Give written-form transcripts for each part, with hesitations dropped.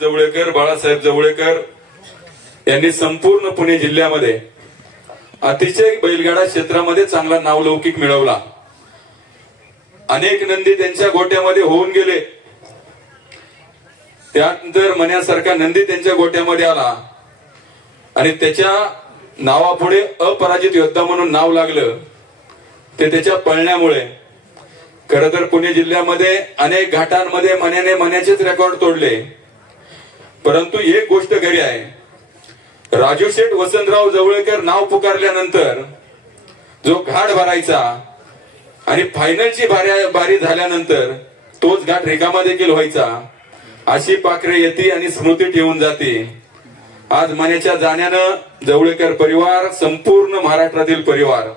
जवळेकर बाळासाहेब जवळेकर यांनी संपूर्ण पुणे जिल्ह्यामध्ये अतिशय बैलगाडा क्षेत्रामध्ये चांगला नावलौकिक मिळवला। अनेक नंदी त्यांच्या गोट्यामध्ये होऊन गेले। त्यानंतर मण्यासारखा नंदी त्यांच्या गोट्यामध्ये आला आणि त्याच्या नावापुढे अपराजित योद्धा म्हणून नाव लागलं। ते त्याच्या पळण्यामुळे खरं तर पुणे जिल्ह्यामध्ये अनेक घाटांमध्ये मण्याने मण्याचेच रेकॉर्ड तोडले। परंतु एक गोष्ट खरी आहे, राजू शेठ वसंतराव जवळेकर नाव पुकारल्यानंतर जो घाट भरायचा आणि फायनलची बारी झाल्यानंतर तोच घाट रिकामा देखील व्हायचा, अशी पाखरे येते आणि स्मृती ठेवून जाते। आज मण्याच्या जाण्यानं जवळेकर परिवार, संपूर्ण महाराष्ट्रातील परिवार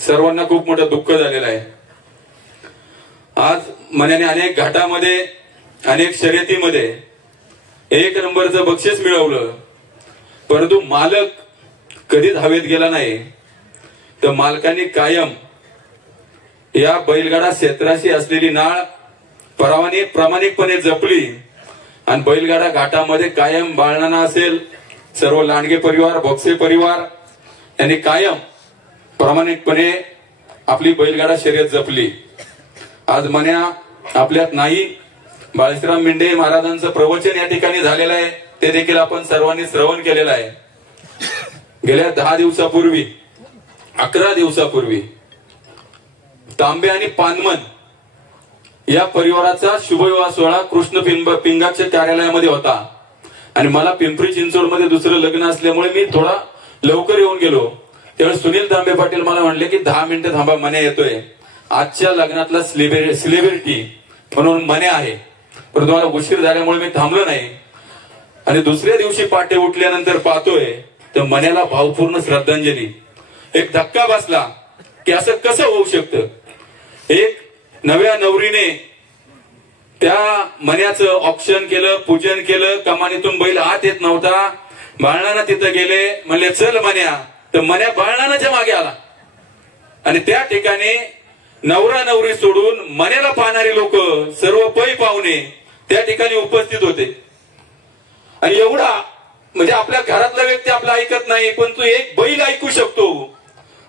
सर्वांना खूप मोठं दुःख झालेलं आहे। आज मण्याने अनेक घाटामध्ये अनेक शर्यतीमध्ये एक नंबरचं बक्षीस मिळवलं, परंतु मालक कधीच हवेत गेला नाही। तर मालकांनी कायम या बैलगाडा क्षेत्राशी असलेली नाळ प्रामाणिकपणे जपली आणि बैलगाडा घाटामध्ये कायम बाळणाना असेल, सर्व लांडगे परिवार, भोगसे परिवार यांनी कायम प्रामाणिकपणे आपली बैलगाडा शर्यत जपली। आज मन्या आपल्यात नाही। बाळश्राम मेंढे महाराजांचं प्रवचन या ठिकाणी झालेलं आहे, ते देखील आपण सर्वांनी श्रवण केलेलं आहे। गेल्या 10 दिवसापूर्वी 11 दिवसापूर्वी तांबे आणि पानमन या परिवाराचा शुभविवाह सोहळा कृष्ण पिंगाच्या कार्यालयामध्ये होता आणि मला पिंपरी चिंचवड मध्ये दुसरं लग्न असल्यामुळे मी थोडा लवकर येऊन गेलो। त्यावेळेस सुनील तांबे पाटील मला म्हणले की 10 मिनिटं थांबा, मन्या येतोय। आजच्या लग्नातला सेलिब्रिटी म्हणून मन्या आहे, परंतु मला उशीर झाल्यामुळे मी थांबलो नाही। आणि दुसऱ्या दिवशी पहाटे उठल्यानंतर पाहतोय तर मन्याला भावपूर्ण श्रद्धांजली। एक धक्का बसला की असं कसं होऊ शकतं। एक नव्या नवरीने त्या मन्याचं औक्षण केलं, पूजन केलं, कमानीतून बैल आत येत नव्हता, बाळणाना तिथं गेले, म्हणले चल मन्या, तर मन्या बाळणानाच्या मागे आला आणि त्या ठिकाणी नवरा नवरी सोडून मन्याला पाहणारी लोक, सर्व पै पाहुणे त्या ठिकाणी उपस्थित होते। आणि एवढा म्हणजे आपल्या घरातला व्यक्ती आपला ऐकत नाही, पण तू एक बैल ऐकू शकतो।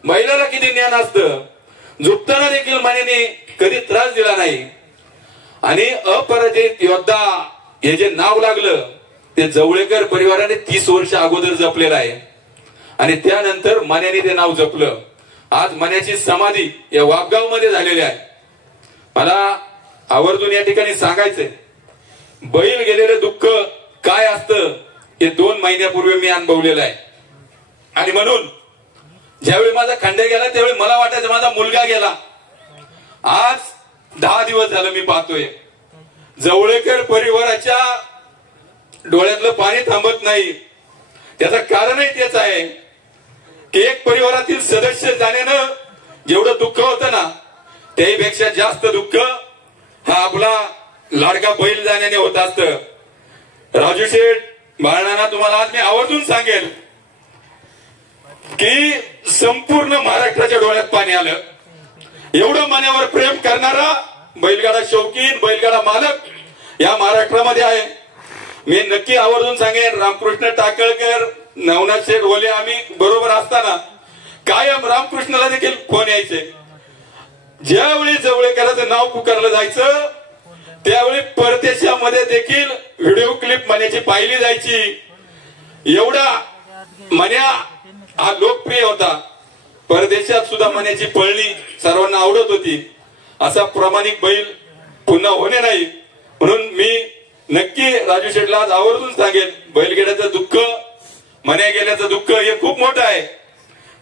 बैलाला किती ज्ञान असतं। झोपताना देखील मन्याने कधी त्रास दिला नाही आणि अपराजित योद्धा हे जे नाव लागलं ते जवळेकर परिवाराने 30 वर्ष अगोदर जपलेलं आहे आणि त्यानंतर मन्याने ते नाव जपलं। आज मन्याची समाधी या वापगाव मध्ये झालेली आहे। मला आवर्जून या ठिकाणी सांगायचंय, बैल गेलेलं दुःख काय असतं हे 2 महिन्यापूर्वी मी अनुभवलेलं आहे। आणि म्हणून ज्यावेळी माझा खंडे गेला त्यावेळी मला वाटायचं माझा मुलगा गेला। आज 10 दिवस झालं मी पाहतोय जवळेकर परिवाराच्या डोळ्यातलं पाणी थांबत नाही। त्याचं कारणही तेच आहे की एक परिवारातील सदस्य जाण्यानं जेवढं दुःख होतं ना, त्याहीपेक्षा जास्त दुःख हा आपला लाडका बैल जाण्याने होत असतं। राजू शेठ, बाळणाना, तुम्हाला आज मी आवर्जून सांगेल की संपूर्ण महाराष्ट्राच्या डोळ्यात पाणी आलं। एवढं मन्यावर प्रेम करणारा बैलगाडा शौकीन, बैलगाडा मालक या महाराष्ट्रामध्ये आहे। मी नक्की आवर्जून सांगेन, रामकृष्ण टाकळकर, नवनाथ शेठ ओले आम्ही बरोबर असताना कायम रामकृष्णाला देखील फोन यायचे। ज्यावेळी जवळेकरांचं नाव पुकारलं जायचं त्यावेळी परदेशामध्ये देखील व्हिडिओ क्लिप मन्याची पाहिली जायची। एवढा मन्या हा लोकप्रिय होता। परदेशात सुद्धा मन्याची पळणी सर्वांना आवडत होती। असा प्रामाणिक बैल पुन्हा होणे नाही, म्हणून मी नक्की राजू शेठला आज आवर्जून सांगेन, बैलगेड्याचं दुःख, मन्या गेल्याचं दुःख हे खूप मोठं आहे,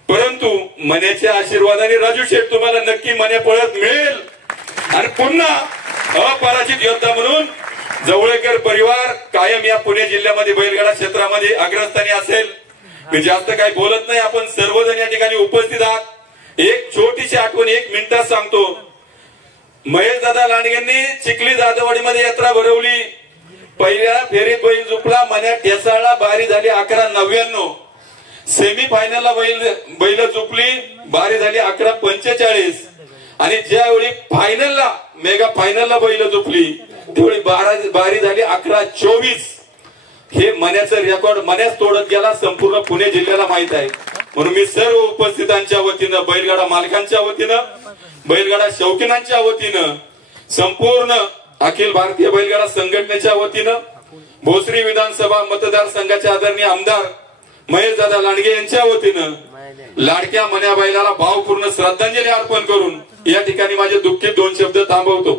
परंतु मन्याच्या आशीर्वादाने राजू शेठ तुम्हाला नक्की मन्या पळत मिळेल आणि पुन्हा अपराजित योद्धा म्हणून जवळेकर परिवार कायम या पुणे जिल्ह्यामध्ये बैलगाडा क्षेत्रामध्ये अग्रस्थानी असेल। मी जास्त काही बोलत नाही, आपण सर्वजण या ठिकाणी उपस्थित आहात। एक छोटीशी आठवण 1 मिनिटात सांगतो। महेश दादा लांडगेंनी चिखली जाधववाडीमध्ये यात्रा भरवली। पहिल्या फेरीत बैल झुपला, मन्या ठेसाळला, बारी झाली 11:99। सेमी फायनलला बैल झुपली, बारी झाली 11:45 आणि ज्यावेळी फायनलला मेगा फायनलला बैल झुपली त्यावेळी बारी झाली 11:24 हे मन्याचं रेकॉर्ड मन्याच तोडत गेला, संपूर्ण पुणे जिल्ह्याला माहित आहे. म्हणून मी सर्व उपस्थितांच्या वतीनं, बैलगाडा मालकांच्या वतीनं, बैलगाडा शौकीनांच्या वतीनं, संपूर्ण अखिल भारतीय बैलगाडा संघटनेच्या वतीनं, भोसरी विधानसभा मतदारसंघाचे आदरणीय आमदार महेशदादा लांडगे यांच्या वतीनं लाडक्या मन्या बैलाला भावपूर्ण श्रद्धांजली अर्पण करून या ठिकाणी माझे दुःखित 2 शब्द थांबवतो.